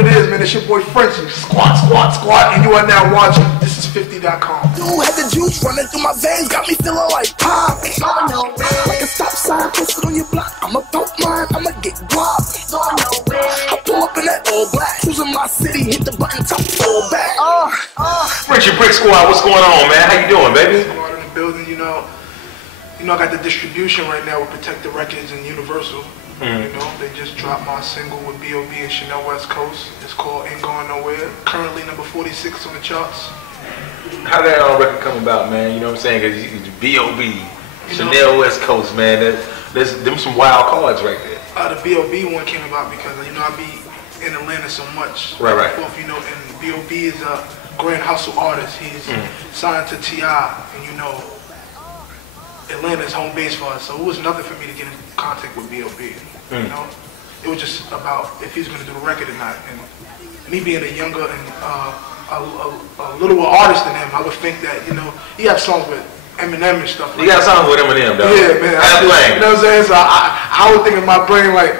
it is, man. It's your boy Frenchie. Squat, squat, squat. And you are now watching Thisis50.com. Dude had the juice running through my veins, got me feeling like pop. Like a stop sign posted on your block. I'ma poke mine, I'ma get guap. I pull up in that all black, cruising my city, hit the button, top fall back. Frenchie Brick Squad, what's going on, man? How you doing, baby? Squad in the building, you know, I got the distribution right now with Protected Records and Universal. You know, they just dropped my single with B.o.B and Chanel West Coast. It's called Ain't Going Nowhere. Currently number 46 on the charts. How did that record come about, man? You know what I'm saying? Cause B.o.B, Chanel West Coast, man. There's them some wild cards right there. The B.o.B one came about because, you know, I be in Atlanta so much. Right. You know, and B.o.B is a grand hustle artist. He's signed to T.I. and, you know, Atlanta's home base for us, so it was nothing for me to get in contact with B.o.B. You know, it was just about if he's gonna do the record or not. And me being a younger and a little artist than him, I would think that, you know, he has songs with Eminem and stuff. You got songs with Eminem, though. Yeah, man. You know what I'm saying? So I would think in my brain like,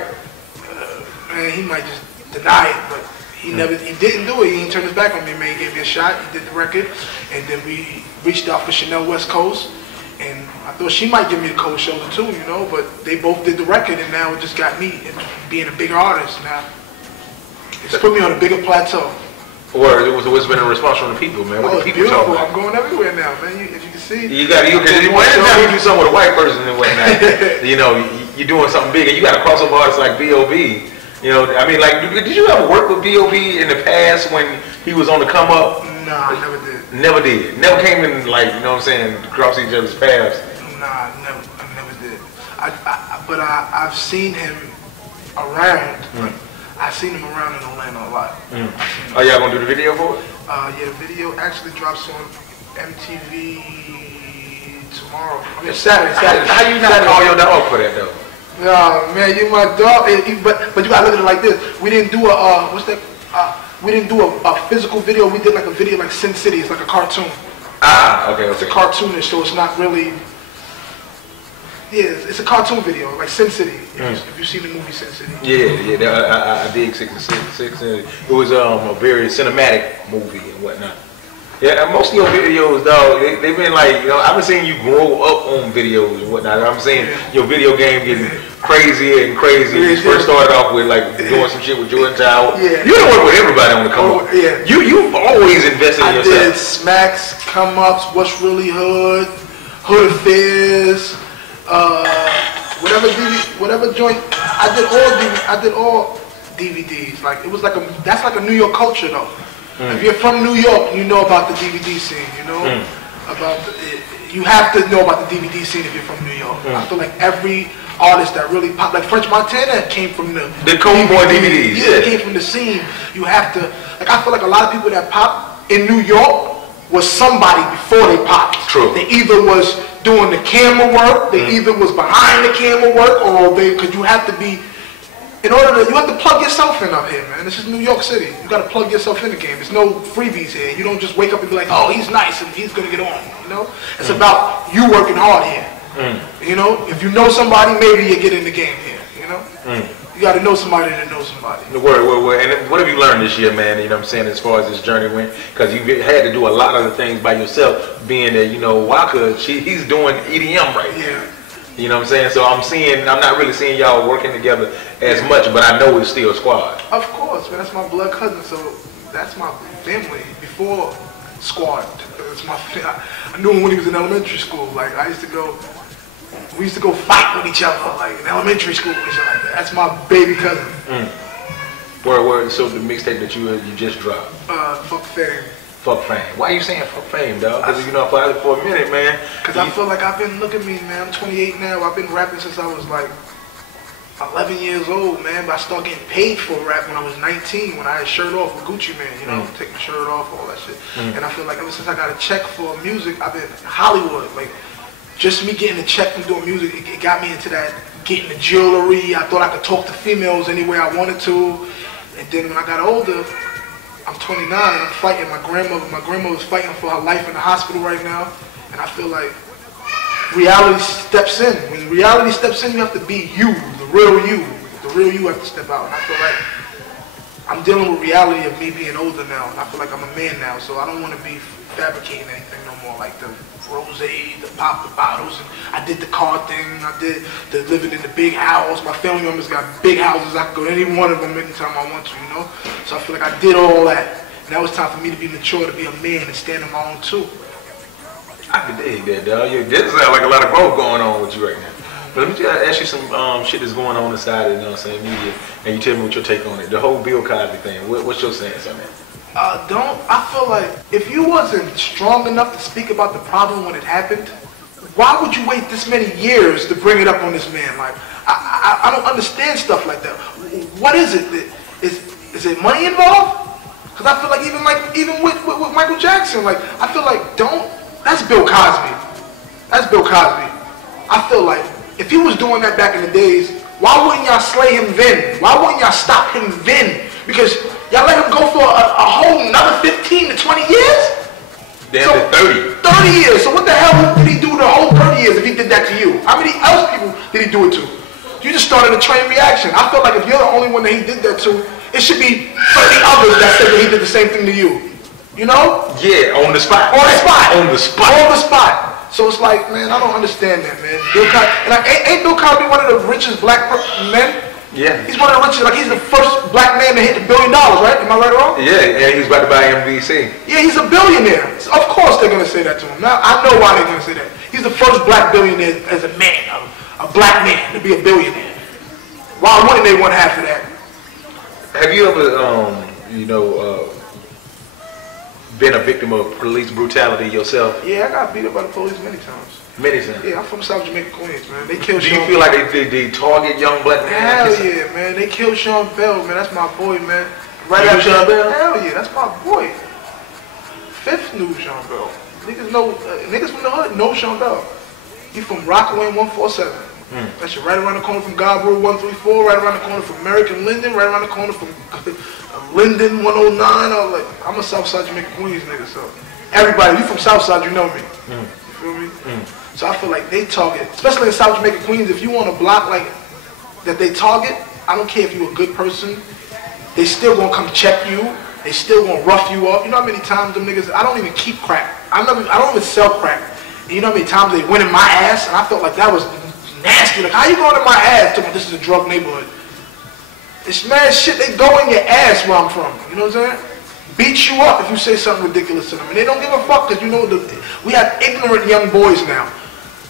man, he might just deny it, but he didn't do it. He didn't turn his back on me, man. He gave me a shot. He did the record, and then we reached out for Chanel West Coast. And I thought she might give me a cold shoulder too, you know, but they both did the record, and now it just got me being a bigger artist now. It's put me on a bigger plateau. What's been a response from the people, man? What the people talking about? I'm going everywhere now, man. As you can see. Anytime you do something with a white person and whatnot, you know, you're doing something big, and you got a crossover artist like B.o.B. You know, I mean, like, did you ever work with B.o.B in the past when he was on the come up? Nah, I never did. Never did. Never came in, like, you know what I'm saying, cross each other's paths. Nah, I never did. But I've seen him around. I've seen him around in Atlanta a lot. Are y'all gonna do the video for it? Yeah, the video actually drops on MTV tomorrow. I mean, Saturday. How you not call your dog for that, though? No, man, you my dog. But you gotta look at it like this. We didn't do we didn't do a physical video. We did like a video like Sin City. It's like a cartoon. Okay. It's a cartoonish, so it's not really. Yeah, it's a cartoon video, like Sin City. If you've seen the movie Sin City. Yeah. I dig 66. It was a very cinematic movie and whatnot. Yeah, most of your videos, dog, they've been like, you know, I've been seeing you grow up on videos and whatnot. I'm seeing your video game getting crazier and crazier. You first started off with like doing some shit with Jordan Tower. Yeah. You don't work with everybody on the come up. Yeah. You've always invested in yourself. I did Smacks, Come Ups, What's Really Hood, Hood Affairs, whatever joint. I did all DVDs. Like it was like that's like a New York culture though. If you're from New York, you know about the DVD scene, you know? You have to know about the DVD scene if you're from New York. I feel like every artist that really popped, like French Montana came from the Cold Boy DVDs. Yeah, it came from the scene. You have to, like I feel like a lot of people that pop in New York was somebody before they popped. True. They either was doing the camera work, they either was behind the camera work, or because you have to be, you have to plug yourself in up here, man. This is New York City. You got to plug yourself in the game. There's no freebies here. You don't just wake up and be like, oh, he's nice and he's going to get on, you know? It's about you working hard here. You know? If you know somebody, maybe you get in the game here, you know? You got to know somebody to know somebody. And what have you learned this year, man, you know what I'm saying, as far as this journey went? Because you had to do a lot of the things by yourself, being that, you know, Waka, he's doing EDM right now. Yeah. You know what I'm saying? So I'm not really seeing y'all working together as much, but I know it's still Squad. Of course, man. That's my blood cousin, so that's my family. Before Squad, it's my I knew him when he was in elementary school. Like we used to go fight with each other, like in elementary school and shit like that. That's my baby cousin. So the mixtape that you just dropped? Fuck Fame. Fuck Fame. Why are you saying fuck Fame, dog? Because you know, for a minute, man. Because I feel like look at me, man. I'm 28 now. I've been rapping since I was like 11 years old, man. But I started getting paid for rap when I was 19, when I had shirt off with Gucci Man, you know, take my shirt off, all that shit. And I feel like ever since I got a check for music, I've been in Hollywood. Like, just me getting a check from doing music, it got me into that, getting the jewelry. I thought I could talk to females any way I wanted to. And then when I got older, I'm 29 and I'm fighting my grandmother. My grandmother's fighting for her life in the hospital right now. And I feel like reality steps in. When reality steps in, you have to be you, the real you. The real you have to step out. And I feel like I'm dealing with reality of me being older now. I feel like I'm a man now, so I don't want to be fabricating anything no more. Like the rose, the pop the bottles, and I did the car thing. I did the living in the big house. My family members got big houses. I could go to any one of them anytime I want to, you know. So I feel like I did all that. Now it's time for me to be mature, to be a man and stand on my own too. I can dig that, dog. This sounds like a lot of growth going on with you right now. But let me just ask you some shit that's going on inside of, you know what I'm saying, media, and you tell me what your take on it. The whole Bill Cosby thing. What's your stance on that? I feel like if you wasn't strong enough to speak about the problem when it happened, why would you wait this many years to bring it up on this man? Like, I don't understand stuff like that. What is it? Is it money involved? Because I feel like even with Michael Jackson, like, I feel like that's Bill Cosby. That's Bill Cosby. I feel like if he was doing that back in the days, why wouldn't y'all slay him then? Why wouldn't y'all stop him then? Because y'all let him go for a whole another 15 to 20 years? Damn, so, 30. 30 years. So what the hell did he do the whole 30 years if he did that to you? How many else people did he do it to? You just started a train reaction. I feel like if you're the only one that he did that to, it should be 30 others that said that he did the same thing to you. You know? Yeah, on the spot. On the spot. On the spot. On the spot. So it's like, man, I don't understand that, man. Bill Cosby, and ain't Bill Cosby one of the richest black men? Yeah. He's one of the richest, like he's the first black man to hit $1 billion, right? Am I right or wrong? Yeah, and he's about to buy MVC. Yeah, he's a billionaire. So of course they're going to say that to him. Now, I know why they're going to say that. He's the first black billionaire as a man, a black man to be a billionaire. Why wouldn't they want half of that? Have you ever, been a victim of police brutality yourself? Yeah, I got beat up by the police many times. Many times? Yeah, I'm from South Jamaica, Queens, man. They killed Sean. Do you feel like they target young black men? Hell yeah, man. They killed Sean Bell, man. That's my boy, man. Right after Sean Bell? Hell yeah, that's my boy. Fifth knew Sean Bell. Niggas from the hood know Sean Bell. He from Rockaway 147. That shit right around the corner from God Road 134, right around the corner from American Linden, right around the corner from Linden 109. I'm a Southside Jamaica Queens nigga, so everybody, you from Southside, you know me. You feel me? So I feel like they target, especially in South Jamaica Queens, if you want a block like that they target, I don't care if you're a good person, they still gonna come check you, they still gonna rough you up. You know how many times them niggas, I don't even keep crack. I don't even sell crack. And you know how many times they went in my ass, and I felt like that was nasty. Like, how you going in my ass talking about this is a drug neighborhood? It's mad shit, they go in your ass where I'm from. You know what I'm saying? Beat you up if you say something ridiculous to them. And they don't give a fuck because, you know, we have ignorant young boys now.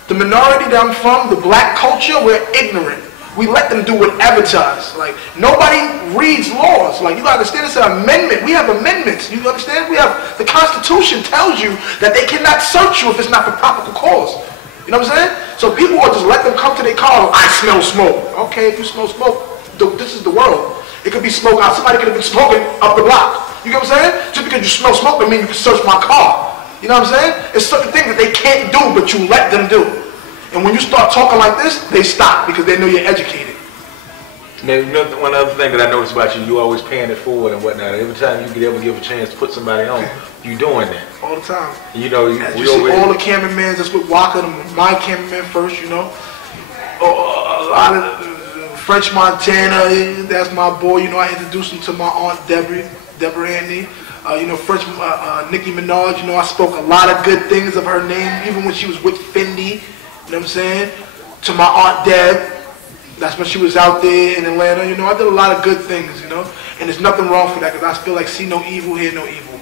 The minority that I'm from, the black culture, we're ignorant. We let them do whatever to us. Like, nobody reads laws. Like, you gotta understand, it's an amendment. We have amendments. You understand? We have, the Constitution tells you that they cannot search you if it's not for proper cause. You know what I'm saying? So people will just let them come to their car, I smell smoke. Okay, if you smell smoke, this is the world. It could be smoke out. Somebody could have been smoking up the block. You get what I'm saying? Just because you smell smoke doesn't mean you can search my car. You know what I'm saying? It's certain things that they can't do, but you let them do. And when you start talking like this, they stop because they know you're educated. Now, you know, one other thing that I noticed about you, you always paying it forward and whatnot. Every time you could ever give a chance to put somebody on, you doing that. All the time. You know, you see all the cameramans that's with Walker, my cameraman first, you know. A lot of French Montana, that's my boy. You know, I introduced him to my aunt Deborah Andy. You know, French Nicki Minaj. You know, I spoke a lot of good things of her name, even when she was with Fendi. You know what I'm saying? To my aunt Deb. That's when she was out there in Atlanta. You know, I did a lot of good things, you know. And there's nothing wrong for that because I feel like see no evil, hear no evil.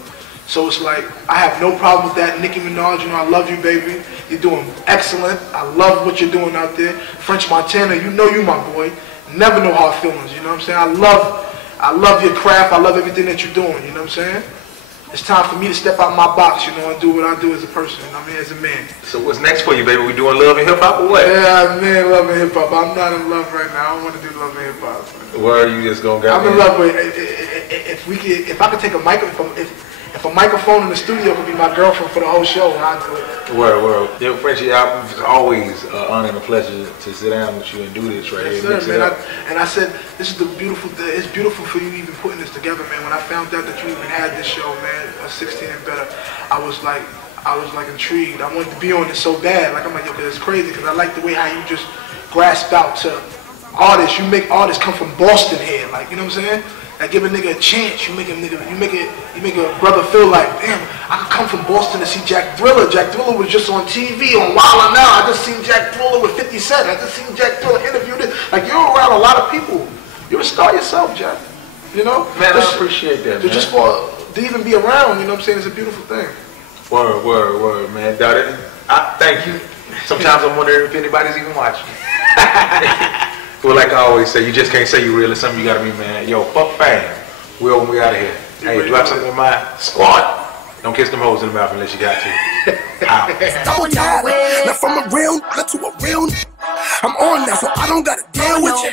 So it's like, I have no problem with that. Nicki Minaj, you know, I love you, baby. You're doing excellent. I love what you're doing out there. French Montana, you know you my boy. Never no hard feelings, you know what I'm saying? I love your craft. I love everything that you're doing, you know what I'm saying? It's time for me to step out my box, you know, and do what I do as a person, I mean, as a man. So what's next for you, baby? We doing love and hip-hop or what? Yeah, man, love and hip-hop. I'm not in love right now. I don't want to do love and hip-hop. Where are you just going to go? I'm in love with, if I could take a microphone, if a microphone in the studio could be my girlfriend for the whole show, I'd do it. Word. Yo, Frenchie, it's always an honor and a pleasure to sit down with you and do this right here. Yes, sir, man. And I said, this is the beautiful, it's beautiful for you even putting this together, man. When I found out that you even had this show, man, 16 and better, I was like intrigued. I wanted to be on it so bad. Like, I'm like, yo, cause it's crazy, because I like the way how you just grasp out to artists. You make artists come from Boston here. man. Like, you know what I'm saying? Like, give a nigga a chance. You make a brother feel like, damn, I could come from Boston to see Jack Thriller. Jack Thriller was just on TV on Wild 'N Out. I just seen Jack Thriller with 50 Cent. I just seen Jack Thriller interviewed it. Like, you're around a lot of people. You're a star yourself, Jack. You know? Man, I appreciate that, man. Just to even be around, you know what I'm saying? It's a beautiful thing. Word, man. Thank you. Sometimes I'm wondering if anybody's even watching. Well, like I always say, you just can't say you real. It's something you gotta be, man. Yo, fuck fame. We out of here. Hey, drop something in my squad. Don't kiss them hoes in the mouth unless you got to. Now from a real to a real, I'm on now, so I don't gotta deal with you.